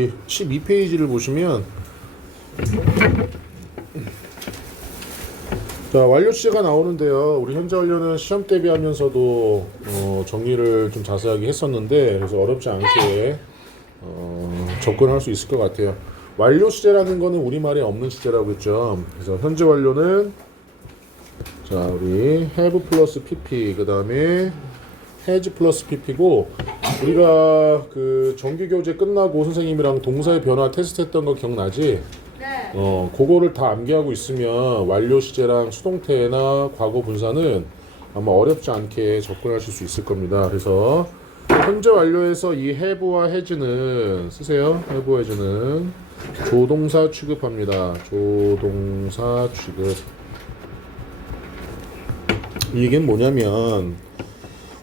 12페이지를 보시면 자, 완료 시제가 나오는데요. 우리 현재 완료는 시험 대비하면서도 정리를 좀 자세하게 했었는데 그래서 어렵지 않게 접근할 수 있을 것 같아요. 완료 시제라는 거는 우리말에 없는 시제라고 했죠. 그래서 현재 완료는 자, 우리 have 플러스 pp 그 다음에 has 플러스 pp고 우리가 그 정규 교재 끝나고 선생님이랑 동사의 변화 테스트 했던 거 기억나지? 네. 그거를 다 암기하고 있으면 완료 시제랑 수동태나 과거 분사는 아마 어렵지 않게 접근하실 수 있을 겁니다. 그래서 현재 완료에서 이 have와 has는 쓰세요. have와 has는 조동사 취급합니다. 조동사 취급. 이 얘기는 뭐냐면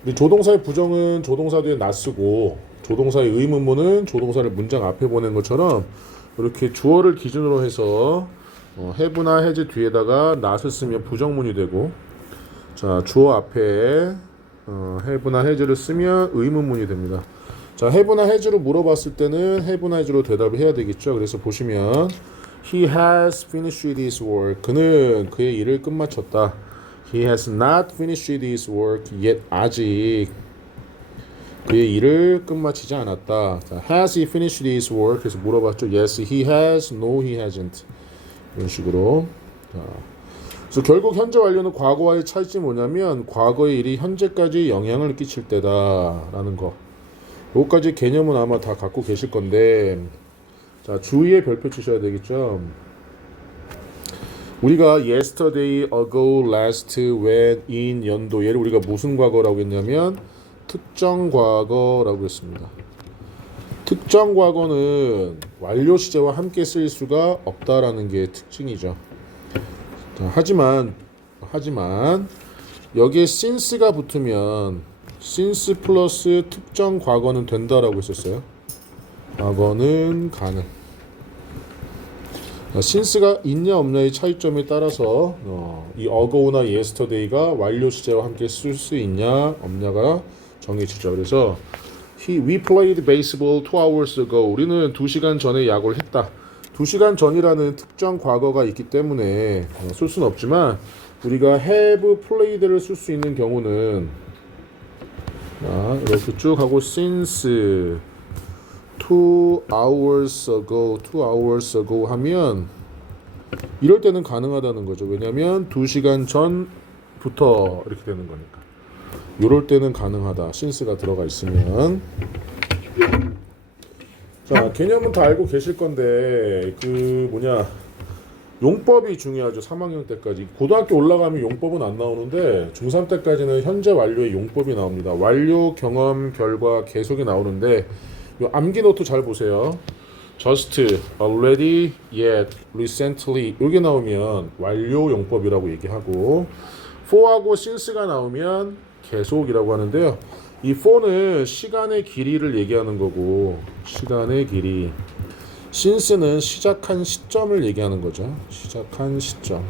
우리 조동사의 부정은 조동사 뒤에 not 쓰고 조동사의 의문문은 조동사를 문장 앞에 보낸 것처럼 이렇게 주어를 기준으로 해서 have나 has 뒤에다가 not을 쓰면 부정문이 되고 자 주어 앞에 have나 has를 쓰면 의문문이 됩니다. 자 have나 has로 물어봤을 때는 have나 has로 대답을 해야 되겠죠. 그래서 보시면 He has finished his work. 그는 그의 일을 끝마쳤다. He has not finished his work yet. 아직 그의 일을 끝마치지 않았다. 자, has he finished his work? 그래서 물어봤죠. Yes, he has. No, he hasn't. 이런 식으로. 자, 그래서 결국 현재 완료는 과거와의 차이점이 뭐냐면 과거의 일이 현재까지 영향을 끼칠 때다라는 거. 여기까지 개념은 아마 다 갖고 계실 건데 자, 주의에 별표 치셔야 되겠죠. 우리가 yesterday, ago, last, when, in, 연도 얘를 우리가 무슨 과거라고 했냐면 특정 과거라고 했습니다. 특정 과거는 완료 시제와 함께 쓰일 수가 없다라는 게 특징이죠. 자, 하지만 여기에 since가 붙으면 since 플러스 특정 과거는 된다라고 했었어요. 과거는 가능. since가 있냐 없냐의 차이점에 따라서 이 ago나 yesterday가 완료 시제와 함께 쓸 수 있냐 없냐가 정해지죠. 그래서 we played baseball 2 hours ago. 우리는 2시간 전에 야구를 했다. 2시간 전이라는 특정 과거가 있기 때문에 쓸 수는 없지만 우리가 have played를 쓸 수 있는 경우는 이렇게 쭉 하고 since 2 hours ago 하면 이럴 때는 가능하다는 거죠. 왜냐하면 2시간 전부터 이렇게 되는 거니까. 이럴 때는 가능하다. since가 들어가 있으면. 자, 개념은 다 알고 계실 건데 용법이 중요하죠. 3학년 때까지. 고등학교 올라가면 용법은 안 나오는데 중3 때까지는 현재 완료의 용법이 나옵니다. 완료, 경험, 결과, 계속이 나오는데 요 암기 노트 잘 보세요. just, already, yet, recently 이게 나오면 완료 용법이라고 얘기하고 for하고 since가 나오면 계속이라고 하는데요. 이 for는 시간의 길이를 얘기하는 거고 시간의 길이 since는 시작한 시점을 얘기하는 거죠. 시작한 시점.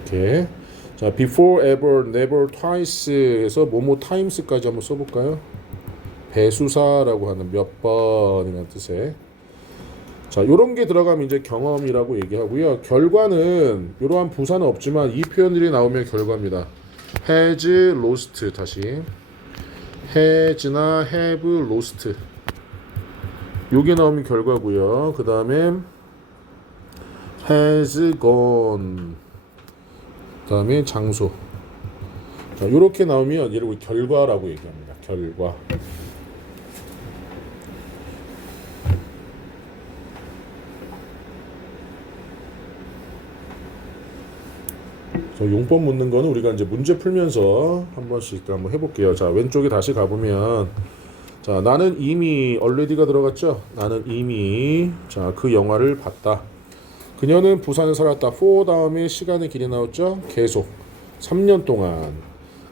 이렇게 자 before, ever, never, twice 해서 뭐뭐 times까지 한번 써볼까요? 배수사라고 하는 몇 번이라는 뜻의 자 요런 게 들어가면 이제 경험이라고 얘기하고요. 결과는 이러한 부사는 없지만 이 표현들이 나오면 결과입니다. has lost 다시 has나 have lost 요게 나오면 결과고요. 그 다음에 has gone 그 다음에 장소 자 요렇게 나오면 얘를 결과라고 얘기합니다. 결과 용법 묻는 거는 우리가 이제 문제 풀면서 한 번씩 한번 해볼게요. 자, 왼쪽에 다시 가보면 자, 나는 이미 already가 들어갔죠? 나는 이미 자, 그 영화를 봤다. 그녀는 부산에 살았다. for 다음에 시간의 길이 나왔죠? 계속 3년 동안.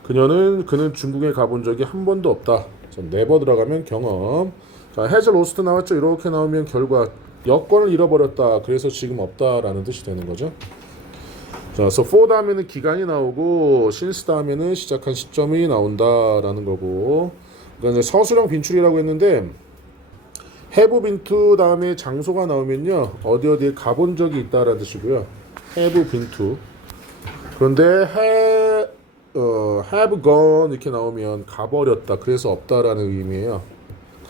그는 중국에 가본 적이 한 번도 없다. 자, never 들어가면 경험. 자, has lost 나왔죠? 이렇게 나오면 결과. 여권을 잃어버렸다. 그래서 지금 없다라는 뜻이 되는 거죠. 자, 그래서 for 다음에는 기간이 나오고 since 다음에는 시작한 시점이 나온다라는 거고. 그러니까 이제 서술형 빈출이라고 했는데 have been to 다음에 장소가 나오면요 어디 어디에 가본 적이 있다라는 뜻이고요. have been to. 그런데 have gone 이렇게 나오면 가버렸다 그래서 없다라는 의미예요.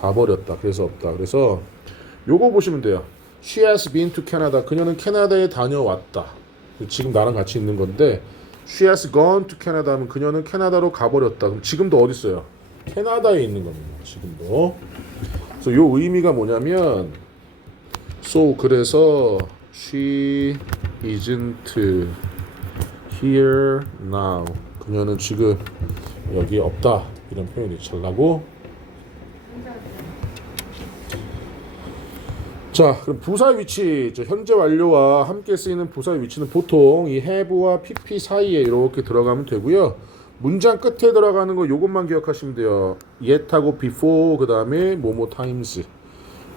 가버렸다 그래서 없다. 그래서 요거 보시면 돼요. She has been to Canada. 그녀는 캐나다에 다녀왔다. 지금 나랑 같이 있는 건데 She has gone to Canada 하면 그녀는 캐나다로 가버렸다. 그럼 지금도 어디 있어요? 캐나다에 있는 겁니다. 지금도. 그래서 요 의미가 뭐냐면 so 그래서 she isn't here now. 그녀는 지금 여기 없다. 이런 표현이 잘나고. 자, 그럼 부사의 위치, 현재 완료와 함께 쓰이는 부사의 위치는 보통 이 have와 pp 사이에 이렇게 들어가면 되고요. 문장 끝에 들어가는 거 요것만 기억하시면 돼요. yet하고 before 그 다음에 뭐뭐 times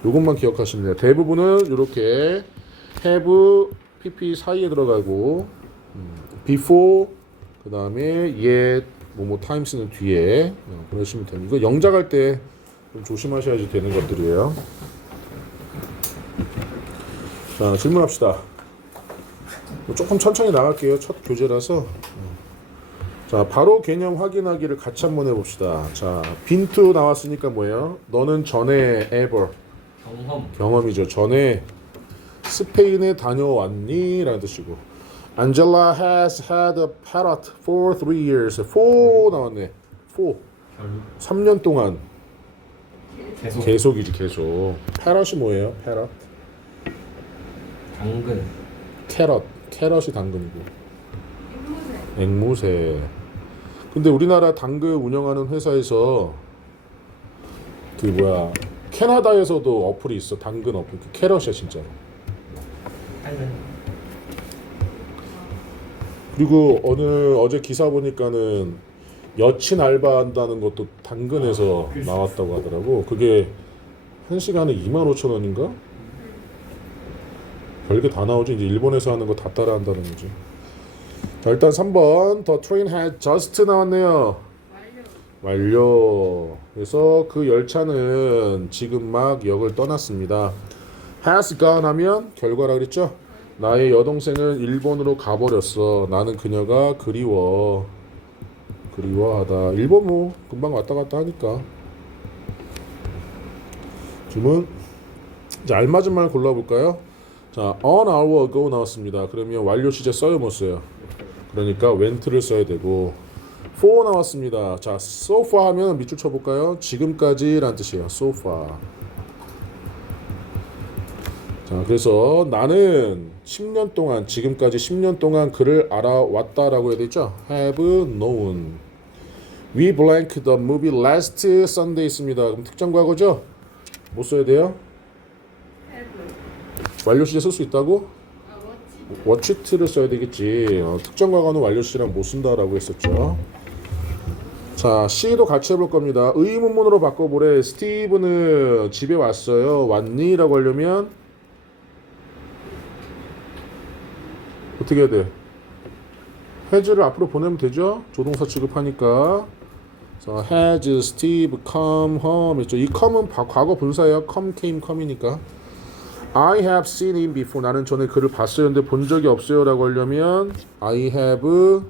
요것만 기억하시면 돼요. 대부분은 이렇게 have, pp 사이에 들어가고 before 그 다음에 yet, 뭐뭐 times는 뒤에 그러시면 됩니다. 이거 영작할 때 좀 조심하셔야지 되는 것들이에요. 자, 질문합시다. 조금 천천히 나갈게요. 첫 교재라서. 자, 바로 개념 확인하기를 같이 한번 해봅시다. 자, been to 나왔으니까 뭐예요? 너는 전에 ever 경험이죠. 전에 스페인에 다녀왔니? 라는 뜻이고 Angela has had a parrot for 3 years. 4 나왔네. 4. 3년 동안 계속이지 계속. parrot이 뭐예요? parrot. 당근. 캐럿이 당근이고. 앵무새. 근데 우리나라 당근 운영하는 회사에서 그 뭐야 캐나다에서도 어플이 있어. 당근 어플. 캐럿이야 진짜로. 그리고 어제 기사 보니까는 여친 알바한다는 것도 당근에서 나왔다고 하더라고. 그게 1시간에 25,000원인가? 별게 다 나오지. 이제 일본에서 하는 거 다 따라한다는 거지. 자, 일단 3번 The train had just 나왔네요. 완료. 그래서 그 열차는 지금 막 역을 떠났습니다. has gone 하면 결과라 그랬죠. 나의 여동생은 일본으로 가버렸어. 나는 그녀가 그리워하다. 일본 뭐 금방 왔다 갔다 하니까. 질문. 이제 알맞은 말 골라볼까요? 자, an hour ago 나왔습니다. 그러면 완료 시제 써요 못 써요? 그러니까 went를 써야 되고 for 나왔습니다. 자, so far 하면 밑줄 쳐볼까요? 지금까지란 뜻이에요. so far. 자, 그래서 나는 10년 동안 지금까지 10년 동안 그를 알아왔다라고 해야 되죠. have known. We blank the movie last Sunday 있습니다. 그럼 특정 과거죠? 뭐 써야 돼요? 완료 시제 쓸 수 있다고? watchit를 써야 되겠지. 특정 과거는 완료 시제랑 못 쓴다라고 했었죠. 자, C도 같이 해볼 겁니다. 의문문으로 바꿔보래. 스티브는 집에 왔어요. 왔니? 라고 하려면 어떻게 해야 돼? has를 앞으로 보내면 되죠? 조동사 취급하니까. 자, has Steve come home 있죠. 이 come은 과거 분사예요. came, come이니까. I have seen him before. 나는 전에 그를 봤어요. 근데 본 적이 없어요. 라고 하려면 I have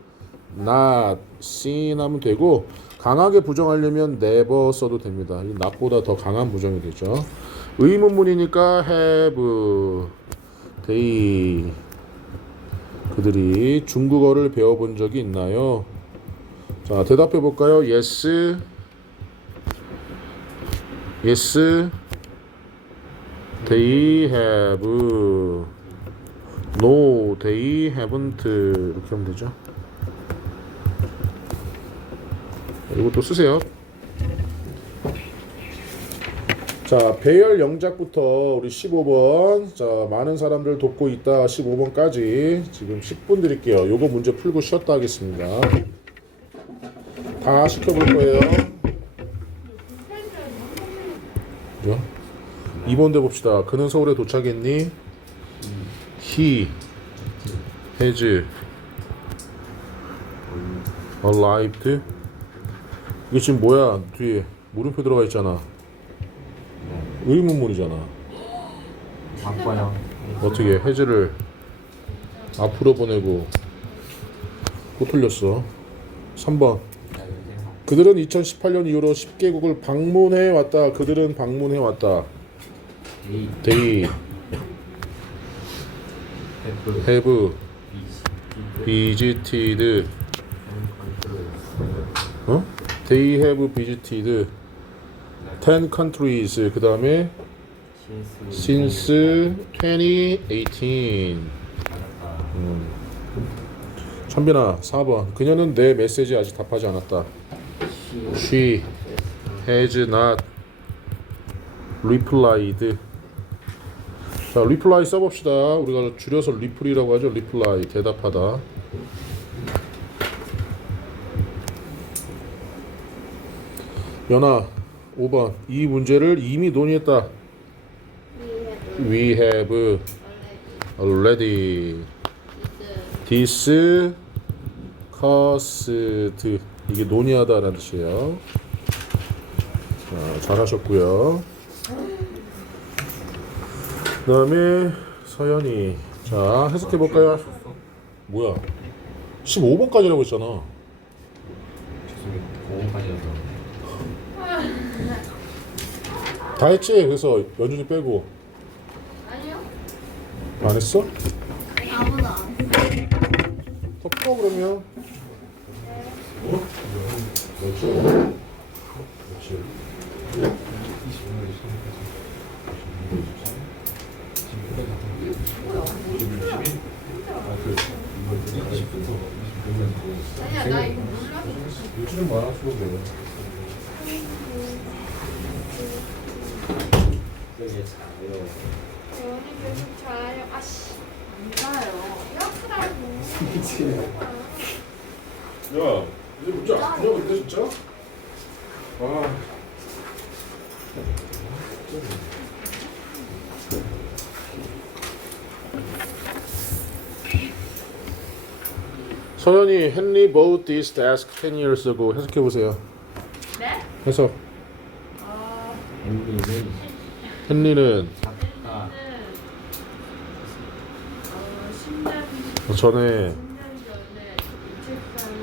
not seen 하면 되고 강하게 부정하려면 never 써도 됩니다. 이 not보다 더 강한 부정이 되죠. 의문문이니까 have they 그들이 중국어를 배워본 적이 있나요? 자, 대답해 볼까요? Yes, they have. No, they haven't. 이렇게 하면 되죠. 이것도 쓰세요. 자, 배열 영작부터 우리 15번. 자, 많은 사람들 돕고 있다 15번까지 지금 10분 드릴게요. 요거 문제 풀고 쉬었다 하겠습니다. 다 시켜볼 거예요. 2번 대 봅시다. 그는 서울에 도착했니? He has arrived. 이게 지금 뭐야? 뒤에 물음표 들어가 있잖아. 의문문이잖아. 바꿔요. 어떻게 해즈를 앞으로 보내고 또 틀렸어. 3번. 그들은 2018년 이후로 10개국을 방문해 왔다. 그들은 방문해 왔다. They have visited. 어? They have visited 10 countries. 그 다음에 since 2018. 천빈아 4번. 그녀는 내 메시지 아직 답하지 않았다. She has not replied. 자, reply 써봅시다. 우리가 줄여서 reply라고 하죠. reply 대답하다. 연아 5번. 이 문제를 이미 논의했다. We have already discussed. 이게 논의하다라는 뜻이에요. 자, 잘하셨고요. 그 다음에 서연이. 자, 해석해볼까요? 뭐야 15번까지라고 했잖아. 5번까지라서. 다 했지? 그래서 연준이 빼고. 아니요. 안 했어? 아무도 안 했어요. 더 풀어 그러면. 그렇지. 아니야, 나 이거 몰라서. 요즘은 많아지고 그래. 연이 계속 자요. 아씨. 안 자요. 이렇게라고. 야, 이제 문제 안 풀려 근데 진짜? 아. 서연이 Henry bought this desk 10 years ago. 해석해 보세요. 네? 해석. henry는 헨리는 작가. 10년 전에 전에 이 책상을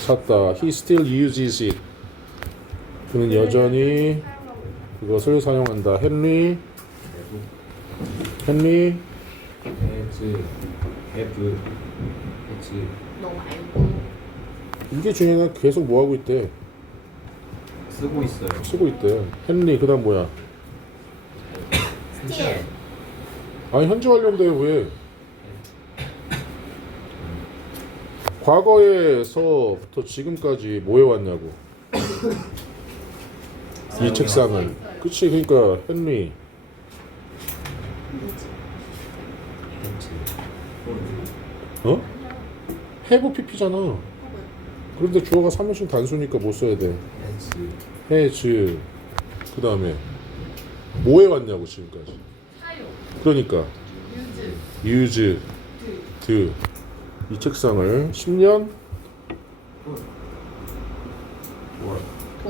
샀다. He still uses it. 그는 여전히 사용하고 있어요. 그것을 사용한다. 헨리 has 너 말고. 이게 중요한 계속 뭐 하고 있대. 쓰고 있어요. 쓰고 있대. 헨리 그다음 뭐야? 스틸. 아니 현재 관련돼 왜? 과거에서부터 지금까지 뭐 해왔냐고. 이 책상을. 그치 그러니까 헨리. 어? 해부 PP잖아. 그런데 주어가 3인칭 단수니까 못 써야 돼. 해즈. 그 다음에 뭐 해왔냐고 지금까지. 사용. 그러니까 유즈. use 드. 이 책상을 10년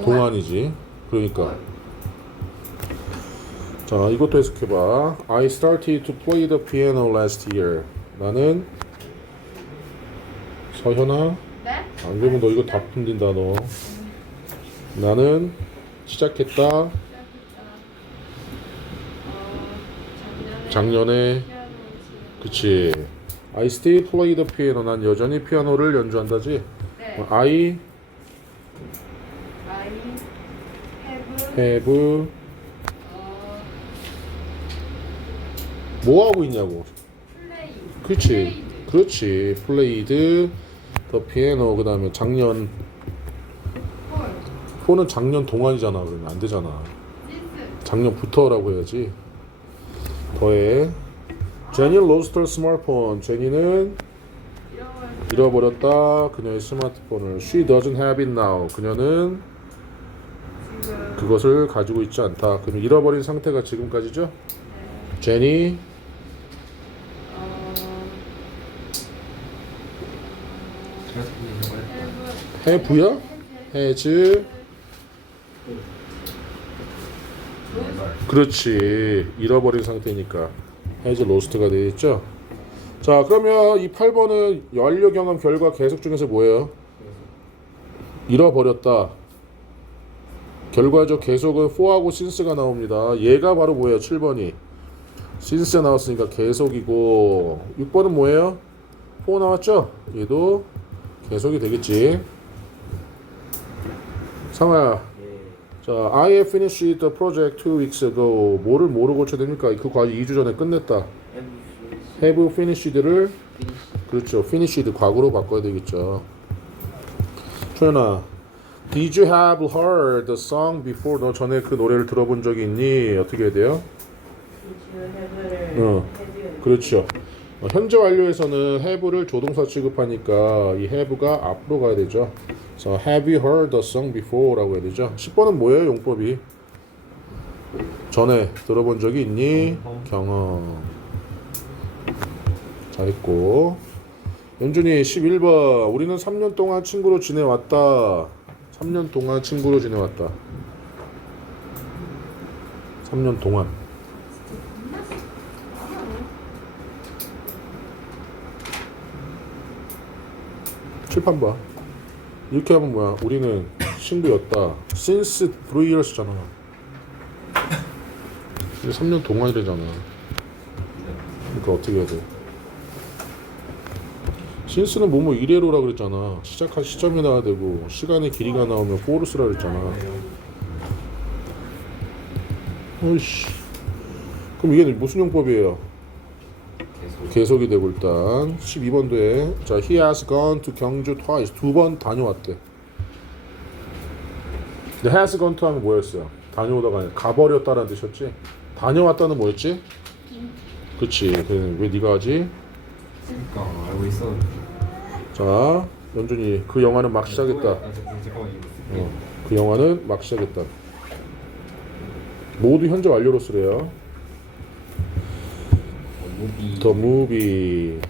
동안이지. 그러니까 자 이것도 해석해봐. I started to play the piano last year. 나는 서현아 네? 안 그러면 너 이거 다 fund인다 너. 나는 시작했다. 어, 작년에. 피아노 그치. I still play the piano. 난 여전히 피아노를 연주한다지. 네. I I have have 어, 뭐 하고 있냐고. 플레이. 그렇지. 플레이드. 그렇지. played the piano. 그 다음에 작년. 헐. 폰은 작년 동안이잖아. 그러면 안 되잖아. 시스. 작년부터라고 해야지. 더해. 제니 lost her smartphone. 제니는 잃어버렸다. 그녀의 스마트폰을. She doesn't have it now. 그녀는 지금 그것을 가지고 있지 않다. 그럼 잃어버린 상태가 지금까지죠? 제니 어, 해부야? has 그렇지. 잃어버린 상태니까 has lost가 되겠죠. 자, 그러면 이 8번은 완료 경험 결과 계속 중에서 뭐예요? 잃어버렸다. 결과적 계속은 for하고 since가 나옵니다. 얘가 바로 뭐예요? 7번이 since 나왔으니까 계속이고, 6번은 뭐예요? for 나왔죠? 얘도 계속이 되겠지. 상아야, 자, I have finished the project 2 weeks ago. 뭐를 뭐로 고쳐야 됩니까? 그 과제 2주 전에 끝냈다. have finished를 그렇죠. finished 과거로 바꿔야 되겠죠. 초연아, did you have heard the song before? 너 전에 그 노래를 들어본 적이 있니? 어떻게 해야 돼요? 그렇죠. 현재 완료에서는 have를 조동사 취급하니까 이 have가 앞으로 가야 되죠. 그래서 have you heard the song before? 라고 해야 되죠. 10번은 뭐예요? 용법이 전에 들어본 적이 있니? 경험. 잘했고. 연준이 11번 우리는 3년 동안 친구로 지내왔다. 3년 동안 친구로 지내왔다. 3년 동안. 칠판 봐. 이렇게 하면 뭐야? 우리는 친구였다. Since 3 years잖아. 근데 3년 동안이래잖아. 그러니까 어떻게 해야 돼? since는 뭐뭐 이래로라 그랬잖아. 시작한 시점이 나와야 되고 시간의 길이가 나오면 for스라 그랬잖아. 어이씨. 그럼 이게 무슨 용법이에요? 계속이 되고 일단 12번도에 자 he has gone to 경주 twice 2번 다녀왔대. 근데 has gone to 하면 뭐였어요? 다녀오다가 아니라 가버렸다라는 뜻이었지. 다녀왔다는 뭐였지? 그치. 왜 네가 하지? 그러니까 알고 있었는데. 자 연준이 그 영화는 막 시작했다. 잠깐만 그 영화는 막 시작했다. 모두 현재 완료로 쓰래요. The movie.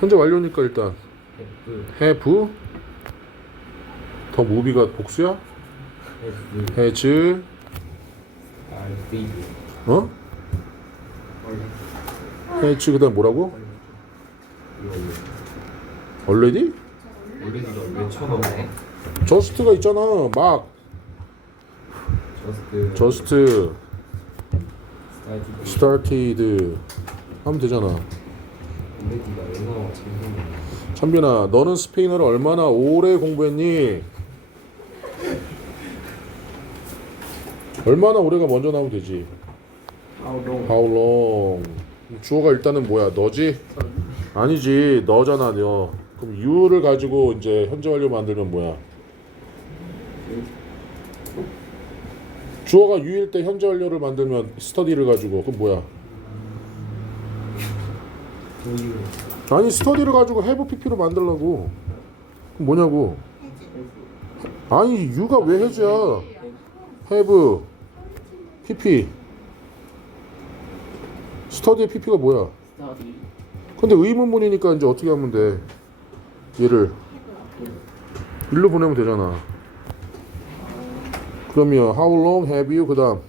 현재 완료니까 일단 have. The movie가 복수야? has. 어? has 그다음 뭐라고? already? 왜 쳐넣네? just가 있잖아. 막 just started 하면 되잖아. 찬빈아, 너는 스페인어를 얼마나 오래 공부했니? 얼마나 오래가 먼저 나오면 되지. How long? 주어가 일단은 뭐야? 너지? 아니지, 너잖아, 너. 그럼 you를 가지고 이제 현재 완료 만들면 뭐야? 주어가 you일 때 현재 완료를 만들면 study를 가지고 그럼 뭐야? 아니 study를 가지고 have pp로 만들라고. 그럼 뭐냐고? 아니 you가 왜 has야? have pp. study의 pp가 뭐야? 근데 의문문이니까 이제 어떻게 하면 돼? 얘를 일로 보내면 되잖아. 그러면 how long have you 그 다음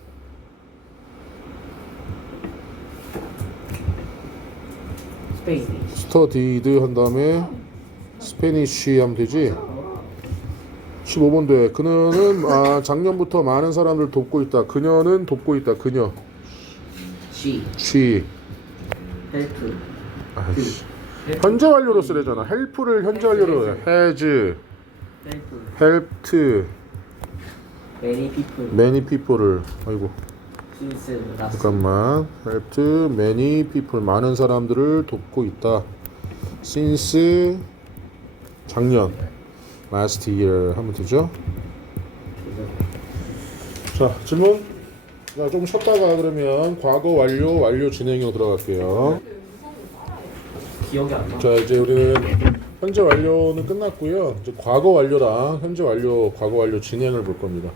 studied 한 다음에 Spanish 하면 되지. 15번도에 그녀는 작년부터 많은 사람들 돕고 있다. 그녀는 돕고 있다. 그녀 she help 아이씨. 현재 완료로 쓰래잖아. help를 현재 완료로 해. has helped many people people를 아이고 since last 잠깐만 helped many people 많은 사람들을 돕고 있다. since 작년 last year 하면 되죠. 자 질문. 자, 좀 쉬었다가 그러면 과거 완료 진행으로 들어갈게요. 기억이 안 나. 자 이제 우리는 현재 완료는 끝났고요. 이제 과거 완료랑 현재 완료, 과거 완료 진행을 볼 겁니다.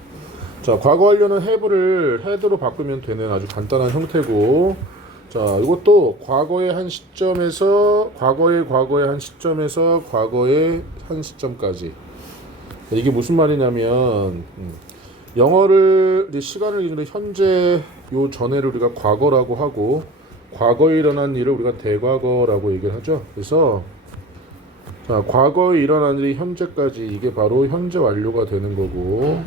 자 과거 완료는 have를 had로 바꾸면 되는 아주 간단한 형태고, 자 이것도 과거의 한 시점에서 과거의 한 시점에서 과거의 한 시점까지. 이게 무슨 말이냐면 영어를 이제 시간을 기준으로 현재 요 전에를 우리가 과거라고 하고 과거에 일어난 일을 우리가 대과거라고 얘기를 하죠. 그래서 자, 과거에 일어난 일이 현재까지 이게 바로 현재 완료가 되는 거고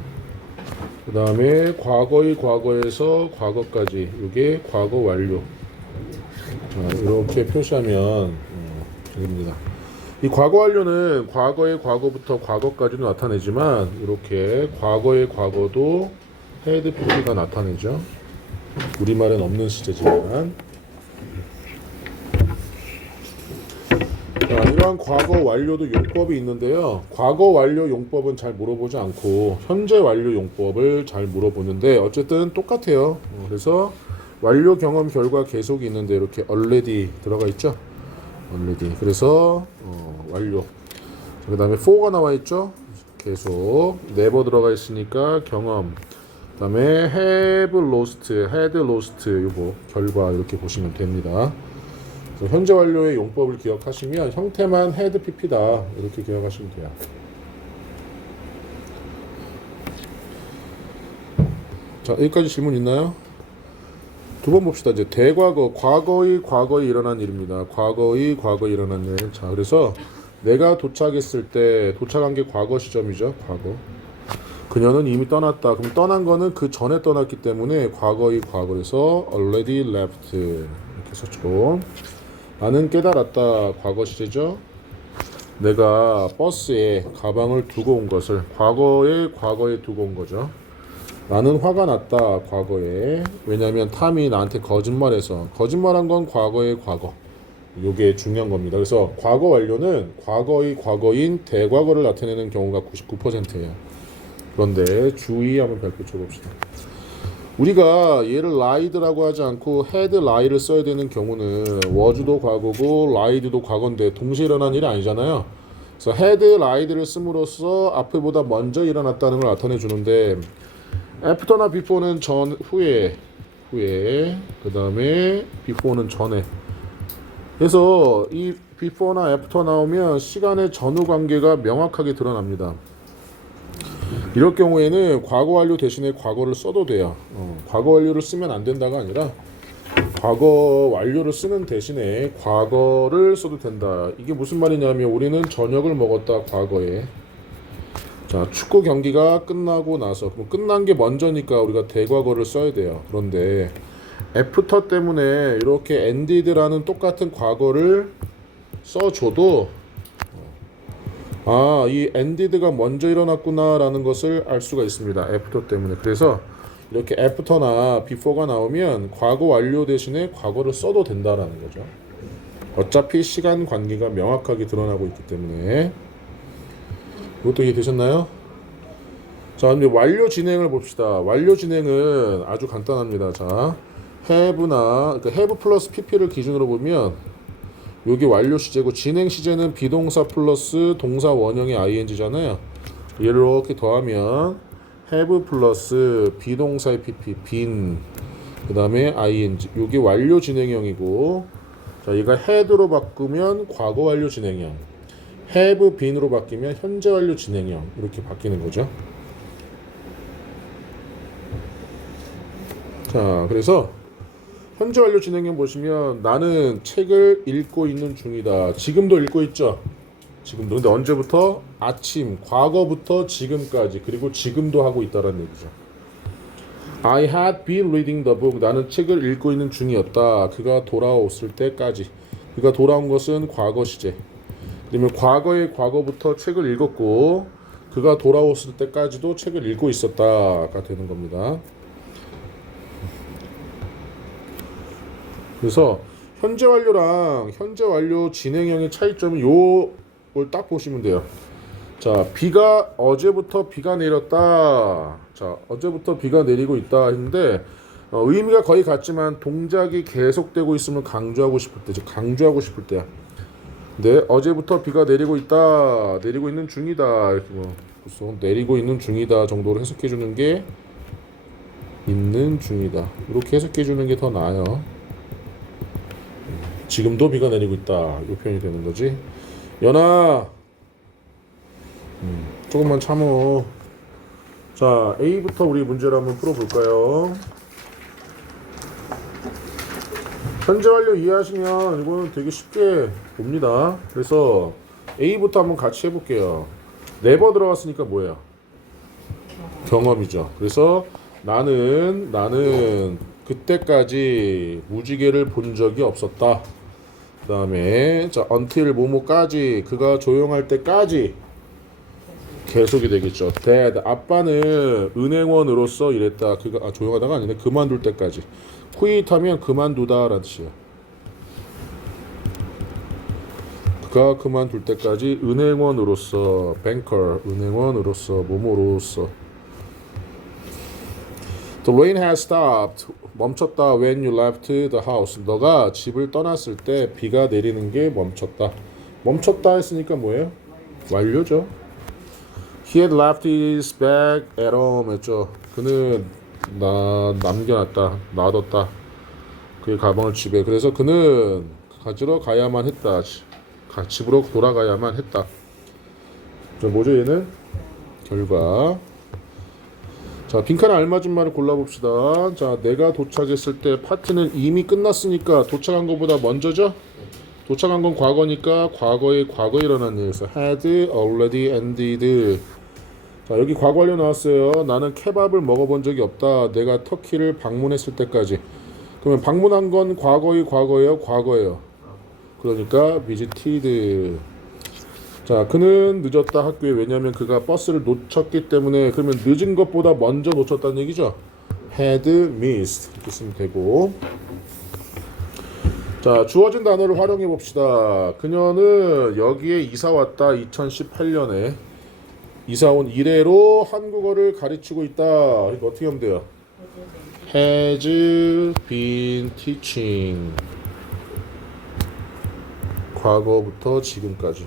그 다음에 과거의 과거에서 과거까지 이게 과거 완료. 자, 이렇게 표시하면 됩니다. 이 과거 완료는 과거의 과거부터 과거까지도 나타내지만 이렇게 과거의 과거도 헤드 PP가 나타내죠. 우리말엔 없는 시제지만 자, 이러한 과거 완료도 용법이 있는데요. 과거 완료 용법은 잘 물어보지 않고 현재 완료 용법을 잘 물어보는데 어쨌든 똑같아요. 그래서 완료 경험 결과 계속이 있는데 이렇게 already 들어가 있죠. already. 그래서 완료. 그 다음에 for가 나와 있죠. 계속 never 들어가 있으니까 경험. 그 다음에 have lost, had lost 요거 결과 이렇게 보시면 됩니다. 그래서 현재 완료의 용법을 기억하시면 형태만 had pp다 이렇게 기억하시면 돼요. 자, 여기까지 질문 있나요? 두 번 봅시다. 이제 대과거, 과거에 일어난 일입니다. 과거에 일어난 일. 자, 그래서 내가 도착했을 때 도착한 게 과거 시점이죠. 과거. 그녀는 이미 떠났다. 그럼 떠난 거는 그 전에 떠났기 때문에 과거에서 already left 이렇게 썼죠. 나는 깨달았다. 과거 시제죠. 내가 버스에 가방을 두고 온 것을 과거에 두고 온 거죠. 나는 화가 났다. 과거에. 왜냐하면 탐이 나한테 거짓말한 건 과거의 과거. 요게 중요한 겁니다. 그래서 과거 완료는 과거의 과거인 대과거를 나타내는 경우가 99%예요. 그런데 주의 한번 발표쳐 봅시다. 우리가 얘를 lie드라고 하지 않고 had lie를 써야 되는 경우는 was도 과거고 lie드도 과거인데 동시에 일어난 일이 아니잖아요. 그래서 had lie드를 씀으로써 앞에보다 먼저 일어났다는 걸 나타내 주는데 after나 before는 후에 그 다음에 before는 전에. 그래서 이 before나 after 나오면 시간의 전후 관계가 명확하게 드러납니다. 이럴 경우에는 과거 완료 대신에 과거를 써도 돼요. 과거 완료를 쓰면 안 된다가 아니라 과거 완료를 쓰는 대신에 과거를 써도 된다. 이게 무슨 말이냐면 우리는 저녁을 먹었다. 과거에. 자, 축구 경기가 끝나고 나서 그럼 끝난 게 먼저니까 우리가 대과거를 써야 돼요. 그런데 애프터 때문에 이렇게 ended라는 똑같은 과거를 써줘도 이 ended가 먼저 일어났구나 라는 것을 알 수가 있습니다. 애프터 때문에. 그래서 이렇게 after나 before가 나오면 과거 완료 대신에 과거를 써도 된다라는 거죠. 어차피 시간 관계가 명확하게 드러나고 있기 때문에. 이것도 이해되셨나요? 자, 이제 완료 진행을 봅시다. 완료 진행은 아주 간단합니다. 자, 그러니까 have 플러스 pp를 기준으로 보면 여기 완료 시제고 진행 시제는 비동사 플러스 동사 원형의 ing잖아요. 얘를 이렇게 더하면 have 플러스 비동사의 pp 빈 그 다음에 ing 여기 완료 진행형이고 자, 얘가 had로 바꾸면 과거 완료 진행형 have been으로 바뀌면 현재 완료 진행형 이렇게 바뀌는 거죠. 자, 그래서 현재 완료 진행형 보시면 나는 책을 읽고 있는 중이다. 지금도 읽고 있죠. 지금도. 근데 언제부터? 아침, 과거부터 지금까지 그리고 지금도 하고 있다는 얘기죠. I had been reading the book. 나는 책을 읽고 있는 중이었다. 그가 돌아왔을 때까지. 그가 돌아온 것은 과거 시제. 그러면 과거의 과거부터 책을 읽었고 그가 돌아왔을 때까지도 책을 읽고 있었다가 되는 겁니다. 그래서 현재 완료랑 현재 완료 진행형의 차이점은 요걸 딱 보시면 돼요. 자, 어제부터 비가 내렸다. 자, 어제부터 비가 내리고 있다 했는데 의미가 거의 같지만 동작이 계속되고 있으면 강조하고 싶을 때야. 네, 어제부터 비가 내리고 있다. 내리고 있는 중이다. 이렇게 그래서 내리고 있는 중이다 정도로 해석해 주는 게 있는 중이다. 이렇게 해석해 주는 게 더 나아요. 지금도 비가 내리고 있다. 이 표현이 되는 거지. 연아, 조금만 참어. 자, A부터 우리 문제를 한번 풀어볼까요? 현재 완료 이해하시면 이거는 되게 쉽게 봅니다. 그래서 A부터 한번 같이 해볼게요. 네버 들어갔으니까 뭐예요? 경험이죠. 그래서 나는 그때까지 무지개를 본 적이 없었다. 그 다음에 자 until 뭐뭐까지 그가 조용할 때까지 계속이 되겠죠. Dad 아빠는 은행원으로서 일했다. 그가 조용하다가 아니네. 그만둘 때까지. quit하면 그만두다라는 뜻이야. 그가 그만둘 때까지 은행원으로서 banker 은행원으로서 뭐뭐로서. The rain has stopped. 멈췄다. When you left the house. 너가 집을 떠났을 때 비가 내리는 게 멈췄다. 멈췄다 했으니까 뭐예요? 완료죠. He had left his bag at home 했죠. 그는 남겨놨다. 놔뒀다. 그의 가방을 집에. 그래서 그는 가지러 가야만 했다. 집으로 돌아가야만 했다. 자, 뭐죠 얘는? 결과. 자, 빈칸에 알맞은 말을 골라봅시다. 자, 내가 도착했을 때 파티는 이미 끝났으니까 도착한 것보다 먼저죠? 도착한 건 과거니까 과거에 일어난 일에서 had already ended. 자, 여기 과거 완료 나왔어요. 나는 케밥을 먹어본 적이 없다. 내가 터키를 방문했을 때까지. 그러면 방문한 건 과거예요? 과거예요. 그러니까 visited. 자, 그는 늦었다 학교에. 왜냐하면 그가 버스를 놓쳤기 때문에. 그러면 늦은 것보다 먼저 놓쳤다는 얘기죠. had missed 이렇게 쓰면 되고. 자, 주어진 단어를 활용해 봅시다. 그녀는 여기에 이사 왔다. 2018년에 이사 온 이래로 한국어를 가르치고 있다. 이거 어떻게 하면 돼요? has been teaching. 과거부터 지금까지.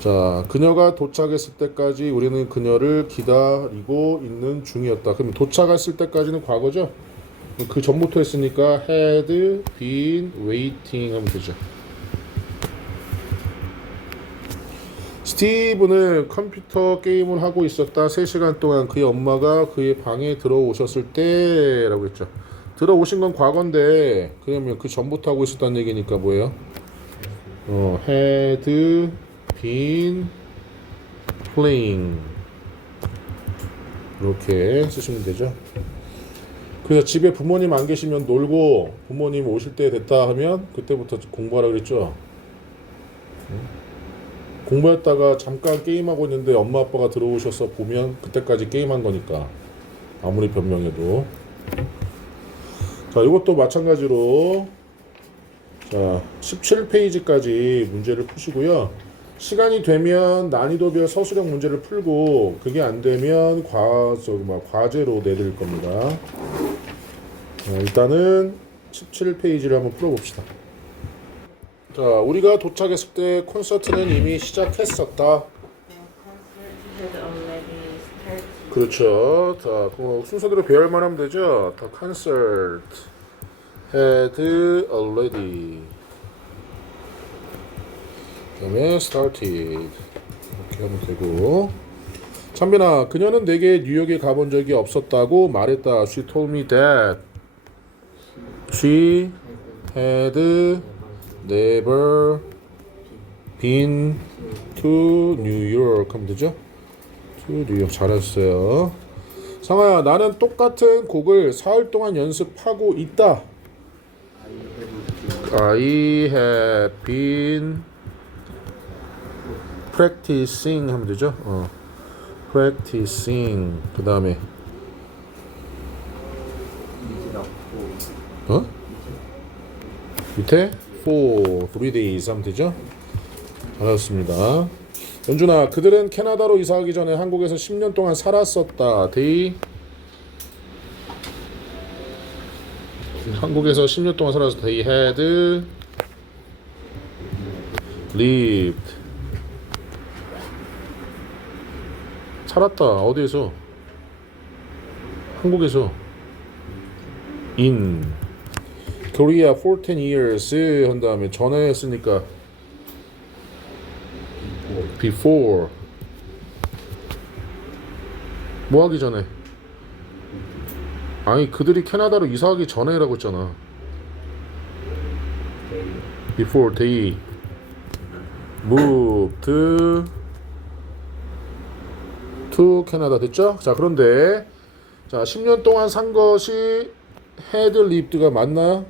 자, 그녀가 도착했을 때까지 우리는 그녀를 기다리고 있는 중이었다. 그럼 도착했을 때까지는 과거죠? 그 전부터 했으니까 had been waiting 하면 되죠. 스티브는 컴퓨터 게임을 하고 있었다. 3시간 동안 그의 엄마가 그의 방에 들어오셨을 때 라고 했죠. 들어오신 건 과거인데 그러면 그 전부터 하고 있었다는 얘기니까 뭐예요? had been playing 이렇게 쓰시면 되죠. 그래서 집에 부모님 안 계시면 놀고 부모님 오실 때 됐다 하면 그때부터 공부하라 그랬죠. 공부했다가 잠깐 게임하고 있는데 엄마 아빠가 들어오셔서 보면 그때까지 게임한 거니까 아무리 변명해도. 자, 이것도 마찬가지로 자 17페이지까지 문제를 푸시고요. 시간이 되면 난이도별 서술형 문제를 풀고 그게 안 되면 과제로 내드릴 겁니다. 자, 일단은 17페이지를 한번 풀어봅시다. 자, 우리가 도착했을 때 콘서트는 이미 시작했었다. 그렇죠. 자, 순서대로 배열만 하면 되죠. The concert had already. 그다음에 started 이렇게 하면 되고. 찬빈아, 그녀는 내게 뉴욕에 가본 적이 없었다고 말했다. She told me that she had never been to New York 하면 되죠? to New York 잘했어요. 상아야, 나는 똑같은 곡을 사흘 동안 연습하고 있다. I have been practicing 하면 되죠? practicing. 그 다음에 밑에 for 3 days 하면 되죠? 잘하셨습니다. 연준아, 그들은 캐나다로 이사하기 전에 한국에서 10년 동안 살았었다. They 한국에서 10년 동안 살았어. They had lived. 살았다. 어디에서? 한국에서. In Korea for 10 years 한 다음에 전에 했으니까 before 뭐 하기 전에? 아니 그들이 캐나다로 이사하기 전에라고 했잖아. Before they moved to 캐나다 됐죠? 자 그런데 자 10년 동안 산 것이 had lived가 맞나?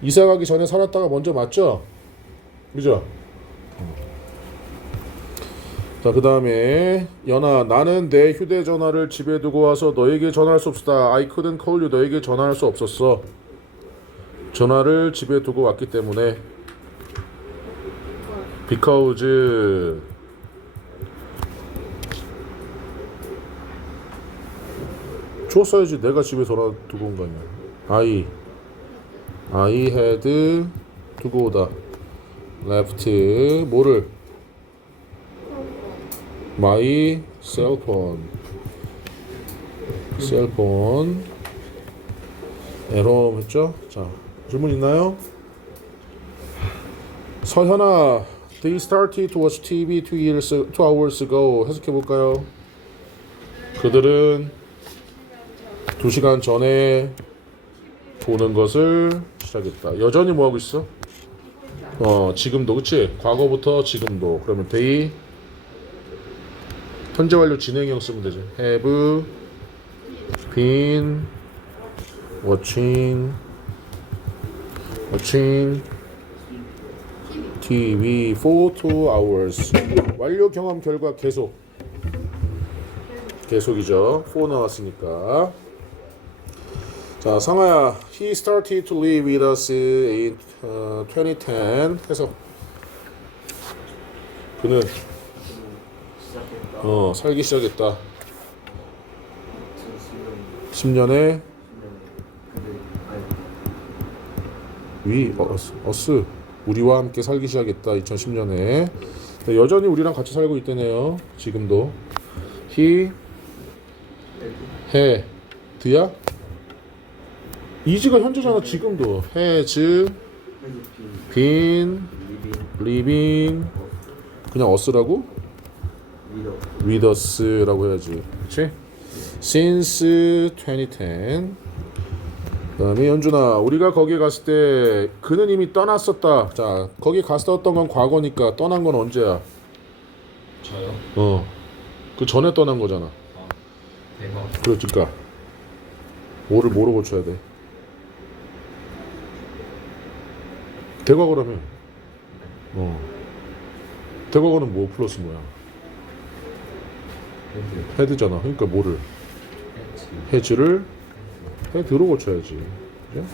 이사 가기 전에 살았다가 먼저 맞죠? 그죠? 자 그 다음에 연아 나는 내 휴대전화를 집에 두고 와서 너에게 전화할 수 없었다. I couldn't call you. 너에게 전화할 수 없었어. 전화를 집에 두고 왔기 때문에 because 줬어야지. 내가 집에 전화 두고 온 거 아니야. I had 두고 오다 left 뭐를 my cell phone at home 했죠? 자 질문 있나요? 서현아 They started to watch TV 2 hours ago 해석해 볼까요? 그들은 2시간 전에 보는 것을 시작했다. 여전히 뭐 하고 있어? 지금도 그치? 과거부터 지금도. 그러면 they 현재 완료 진행형 쓰면 되죠. Have been watching TV for 2 hours. 완료 경험 결과 계속이죠. for 나왔으니까. 자 상아야 He started to live with us in 2010 해서 그는 시작했다. 살기 시작했다. 2010년 10년에 근데 us 우리와 함께 살기 시작했다. 2010년에 여전히 우리랑 같이 살고 있다네요. 지금도 he had야 이지가 현재잖아. 지금도 has been living 그냥 us라고 with us라고 해야지. 그치? since 2010 그 다음에 연준아 우리가 거기에 갔을 때 그는 이미 떠났었다. 자 거기 갔었던 건 과거니까 떠난 건 언제야? 저요? 그 전에 떠난 거잖아. 대박. 그러니까 뭐로 고쳐야 돼? 대과거라면 대과거는 뭐 플러스 뭐야? 헤드잖아. 그러니까 뭐를 헤즈를 헤드로 고쳐야지. 그죠?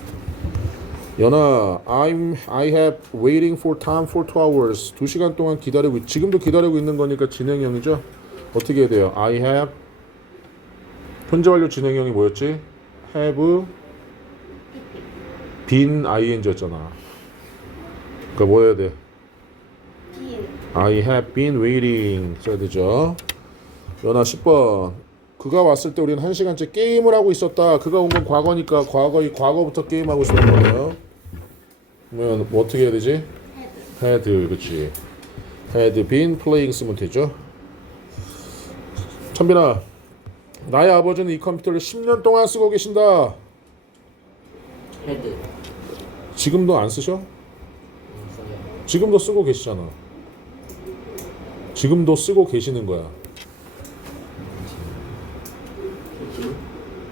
연아 I have waiting for time for 2 hours 2시간 동안 기다리고 지금도 기다리고 있는 거니까 진행형이죠. 어떻게 해야 돼요? I have 현재 완료 진행형이 뭐였지? have been ing였잖아. 그러니까 뭐 해야 돼? I have been waiting 써야 되죠. 연아 10번 그가 왔을 때 우리는 1시간째 게임을 하고 있었다. 그가 온 건 과거니까 과거부터 게임하고 있었던 거예요. 그러면 뭐 어떻게 해야 되지? had 그렇지. had been playing 쓰면 되죠. 천빈아 나의 아버지는 이 컴퓨터를 10년 동안 쓰고 계신다. 헤드 지금도 안 쓰셔? 지금도 쓰고 계시잖아. 지금도 쓰고 계시는 거야.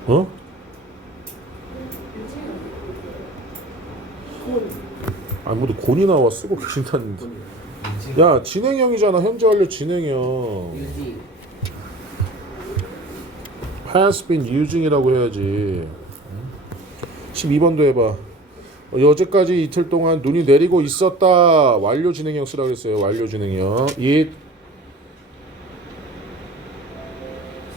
어? 아니 뭐도 곤이 나와 쓰고 계신다는데. 야 진행형이잖아. 현재 완료 진행형. 유지 has been using이라고 해야지. 12번도 해봐. 여태까지 이틀 동안 눈이 내리고 있었다. 완료 진행형 쓰라고 했어요. 완료 진행형. it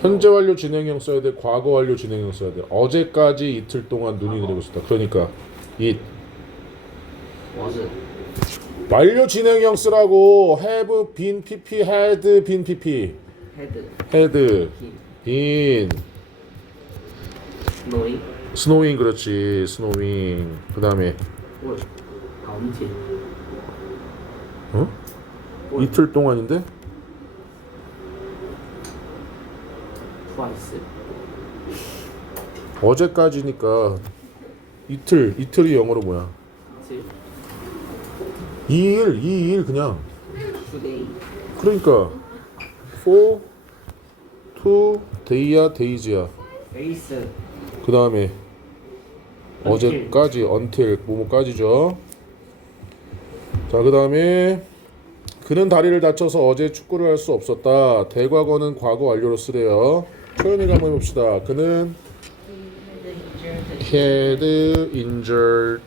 현재 완료 진행형 써야 돼. 과거 완료 진행형 써야 돼. 어제까지 이틀 동안 눈이 내리고 있었다. 그러니까 it was 완료 진행형 쓰라고. have been pp had been pp 헤드 had been 노이 snowing 그렇지. snowing 그 다음에 올 다음지 이틀 동안인데 twice. 어제까지니까 이틀이 영어로 뭐야? Two. 2일 그냥. Today. 그러니까 for, to, day야 days야. Days. 그 다음에 Until. 어제까지 until 뭐뭐까지죠. 자, 그 다음에 그는 다리를 다쳐서 어제 축구를 할 수 없었다. 대과거는 과거 완료로 쓰래요. 표현을 한번 해봅시다. 그는 had injured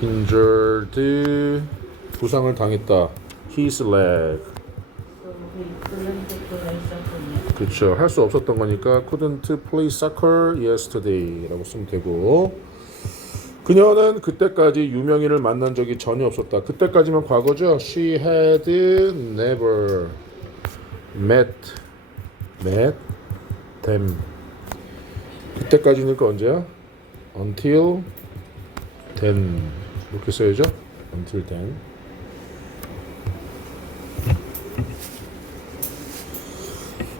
injured 부상을 당했다. his leg. 그렇죠. 할 수 없었던 거니까 couldn't play soccer yesterday 라고 쓰면 되고, 그녀는 그때까지 유명인을 만난 적이 전혀 없었다. 그때까지면 과거죠. She had never met them. 그때까지니까 언제야? Until then 이렇게 써야죠. Until then.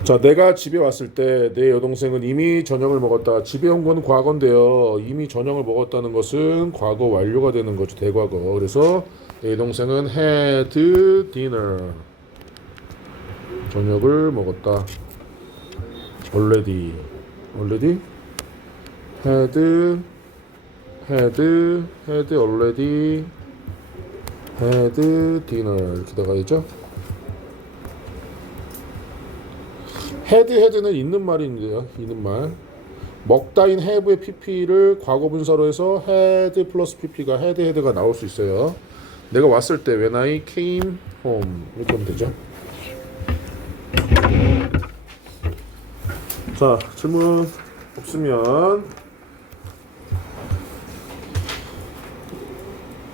자, 내가 집에 왔을 때 내 여동생은 이미 저녁을 먹었다. 집에 온 건 과거인데요. 이미 저녁을 먹었다는 것은 과거 완료가 되는 거죠. 대과거. 그래서 내 여동생은 had dinner. 저녁을 먹었다. already had already had dinner 이렇게 나가야죠. had는 있는 말인데요. 있는 말. 먹다인 have의 pp를 과거 분사로 해서 had 플러스 pp가 had가 나올 수 있어요. 내가 왔을 때 when I came home 이렇게 하면 되죠. 자, 질문 없으면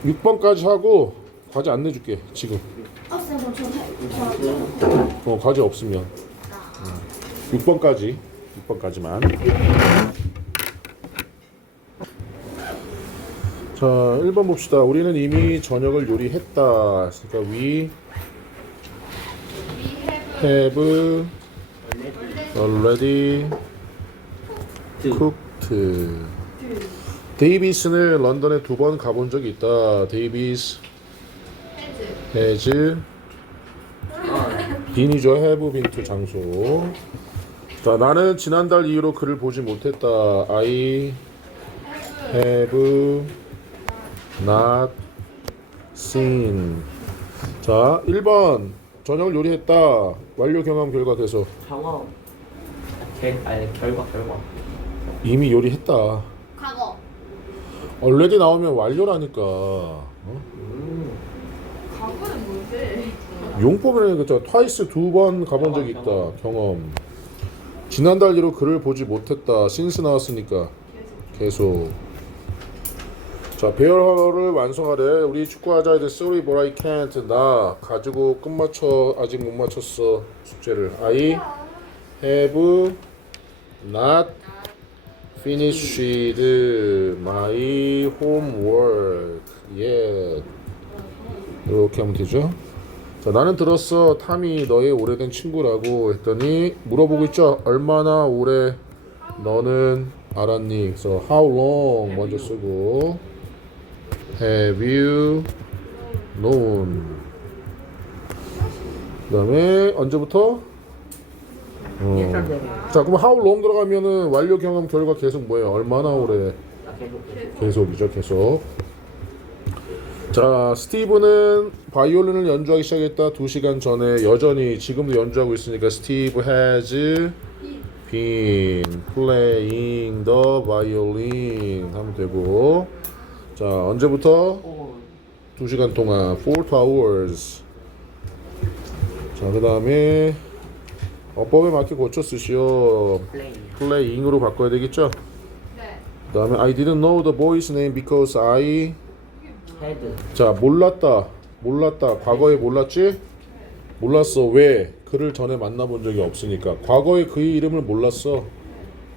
6번까지 하고 과제 안 내줄게 지금. 쌤, 저 과제 없으면 6번까지만. 자, 1번 봅시다. 우리는 이미 저녁을 요리했다. 그러니까 we have already cooked. 데이비스는 런던에 2번 가본 적이 있다. 데이비스 has been이죠. have been to 장소. 자, 나는 지난달 이후로 그를 보지 못했다. I have not seen. 자, 1번 저녁을 요리했다. 완료 경험 결과 계속. 경험. 아니 결과. 이미 요리했다. 과거. already 나오면 완료라니까. 과거는 뭔데? 용법이라는 거죠. twice 2번 가본 적이 있다. 경험. 지난달 이후로 그를 보지 못했다. since 나왔으니까 계속. 자, 배열어를 완성하래. 우리 축구하자. Sorry but I can't. 나 가지고 끝마쳐 아직 못 맞췄어 숙제를. I have not finished my homework yet. 이렇게 하면 되죠. 자, 나는 들었어. 탐이 너의 오래된 친구라고 했더니 물어보고 있죠. 얼마나 오래 너는 알았니? 그래서 how long 먼저 쓰고 have you known. 그 다음에 언제부터? 자, 그럼 how long 들어가면은 완료 경험 결과 계속 뭐예요? 얼마나 오래? 계속이죠. 계속. 자, 스티브는 바이올린을 연주하기 시작했다. 2시간 전에. 여전히 지금도 연주하고 있으니까 스티브 has been playing the violin 하면 되고. 자, 언제부터? 2시간 동안 4 hours. 자, 그 다음에 어법에 맞게 고쳐 쓰시오. playing으로 바꿔야 되겠죠? 네. 그 다음에 I didn't know the boy's name because I. 헤드. 자, 몰랐다. 과거에 몰랐지? 몰랐어. 왜? 그를 전에 만나본 적이 없으니까. 과거에 그의 이름을 몰랐어.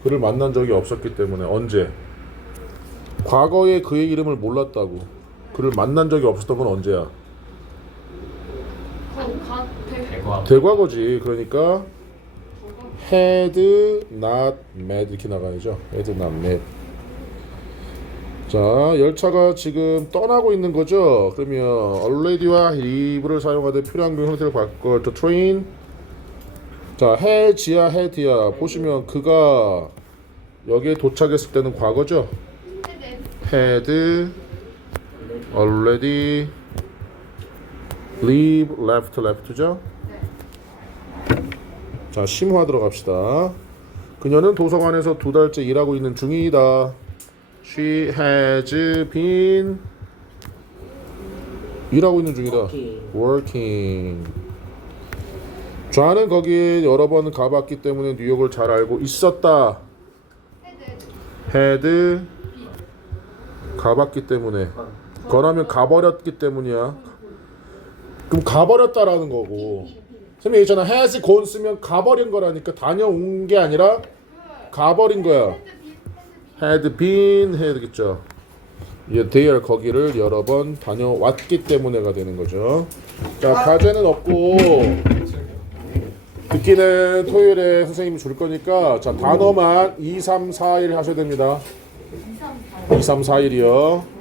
그를 만난 적이 없었기 때문에. 언제? 과거에 그의 이름을 몰랐다고. 그를 만난 적이 없었던 건 언제야? 대과. 대과거지. 그러니까 had not met 이렇게 나가야죠. had not met. 자, 열차가 지금 떠나고 있는 거죠. 그러면 already와 have를 사용하되 필요한경 형태를 바꿔 the train. 자, has야 had야 보시면 그가 여기에 도착했을 때는 과거죠. had already left죠. 자, 심화 들어갑시다. 그녀는 도서관에서 2달째 일하고 있는 중이다. She has been 일하고 있는 중이다. Working. 좌는 거기에 여러 번 가봤기 때문에 뉴욕을 잘 알고 있었다. had 가봤기 때문에. 거라면 가버렸기 때문이야. 그럼 가버렸다라는 거고. 선생님 있잖아. has gone 쓰면 가버린 거라니까 다녀온 게 아니라 가버린 거야. had been 해야 되겠죠. there 거기를 여러 번 다녀왔기 때문에가 되는 거죠. 자, 과제는 없고 듣기는 토요일에 선생님이 줄 거니까 자 단어만 2, 3, 4일 하셔야 됩니다. 2, 3, 4일이요.